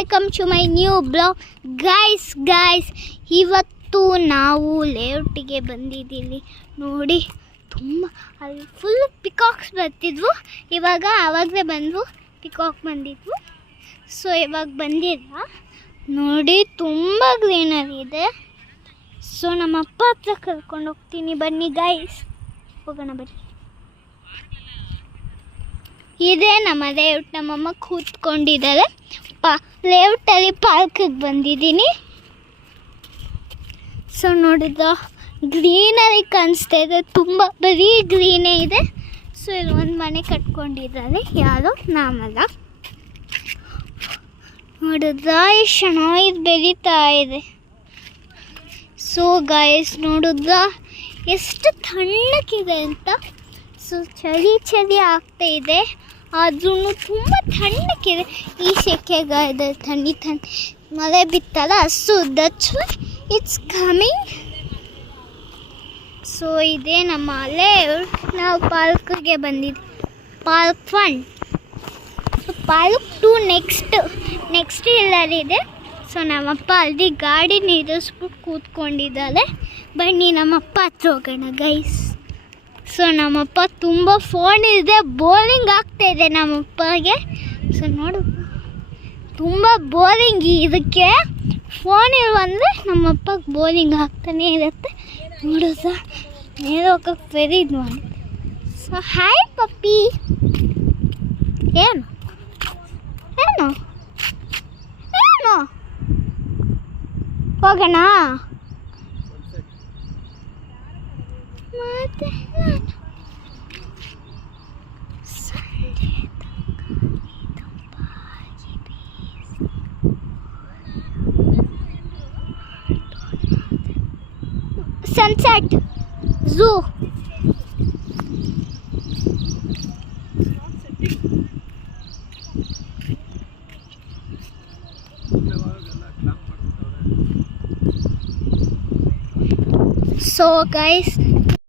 Welcome to my new blog. Guys ಇವತ್ತು ನಾವು ಲೇಔಟಿಗೆ ಬಂದಿದ್ದೀವಿ. ನೋಡಿ, ತುಂಬ ಅಲ್ಲಿ ಫುಲ್ ಪಿಕಾಕ್ಸ್ ಬರ್ತಿದ್ವು. ಆವಾಗಲೇ ಬಂದ್ವು, ಪಿಕಾಕ್ ಬಂದಿದ್ವು. ಸೊ ಇವಾಗ ಬಂದಿಲ್ಲ. ನೋಡಿ, ತುಂಬ ಗ್ರೀನರಿ ಇದೆ. ಸೊ ನಮ್ಮಪ್ಪ ಹತ್ರ ಕರ್ಕೊಂಡು ಹೋಗ್ತೀನಿ, ಬನ್ನಿ ಗೈಸ್, ಹೋಗೋಣ ಬನ್ನಿ. ಇದೇ ನಮ್ಮ ಲೇಔಟ್. ನಮ್ಮಮ್ಮ ಕೂತ್ಕೊಂಡಿದ್ದಾರೆ. ಲೇಔಟಲ್ಲಿ ಪಾರ್ಕಿಗೆ ಬಂದಿದ್ದೀನಿ. ಸೊ ನೋಡಿದ ಗ್ರೀನರಿ ಕಾಣಿಸ್ತಾ ಇದೆ, ತುಂಬ ಬರೀ ಗ್ರೀನೇ ಇದೆ. ಸೊ ಇಲ್ಲಿ ಒಂದು ಮನೆ ಕಟ್ಕೊಂಡಿದ್ದಾರೆ, ಯಾರೋ ನಾಮಲ್ಲ. ನೋಡಿದ್ರ ಎಷ್ಟು ಚೆನ್ನಾಗಿ ಬೆಳೀತಾ ಇದೆ. ಸೊ ಗೈಸ್ ನೋಡಿದ್ರ ಎಷ್ಟು ತಣ್ಣಕ್ಕಿದೆ ಅಂತ. ಸೊ ಚಳಿ ಆಗ್ತಾ ಇದೆ, ಆದ್ರೂ ತುಂಬ ತಣ್ಣಕ್ಕಿದೆ. ಈ ಸೆಕೆಗಾದ ಥಂಡಿ ಮಳೆ ಬಿತ್ತಲ್ಲ, so that's why it's coming. So ಇದೇ ನಮ್ಮ ಲೇಔಟ್. ನಾವು ಪಾರ್ಕ್ಗೆ ಬಂದಿದ್ವಿ, ಪಾರ್ಕ್ 1. ಸೊ ಪಾರ್ಕ್ 2 ನೆಕ್ಸ್ಟ್ ಎಲ್ಲರಿದೆ. ಸೊ ನಮ್ಮಪ್ಪ ಅಲ್ಲಿ ಗಾಡಿ ನಿಲ್ಲಿಸ್ಬಿಟ್ಟು ಕೂತ್ಕೊಂಡಿದ್ದಾರೆ. ಬನ್ನಿ ನಮ್ಮಪ್ಪ ಹತ್ರ ಹೋಗೋಣ ಗೈಸ್. ಸೊ ನಮ್ಮಪ್ಪ ತುಂಬ ಫೋನ್ ಇದೆ, ಬೋರಿಂಗ್ ಆಗ್ತಾಯಿದೆ ನಮ್ಮಪ್ಪಗೆ. ಸೊ ನೋಡು, ತುಂಬ ಬೋರಿಂಗ್ ಇದಕ್ಕೆ. ಫೋನ್ ಇರುವಂದರೆ ನಮ್ಮಪ್ಪಗೆ ಬೋರಿಂಗ್ ಆಗ್ತಾನೆ ಇರುತ್ತೆ. ನೋಡೋದ ಮೇಲೆ ಹೋಗೋಕೆ ವೆರಿ ನೋಡಿ. ಸೊ ಹಾಯ್ ಪಪ್ಪಿ. ಏನು ಏನು ಏನು ಹೋಗೋಣ ಮತ್ತೆ ಸನ್ಸೆಟ್ ಝೂ. So guys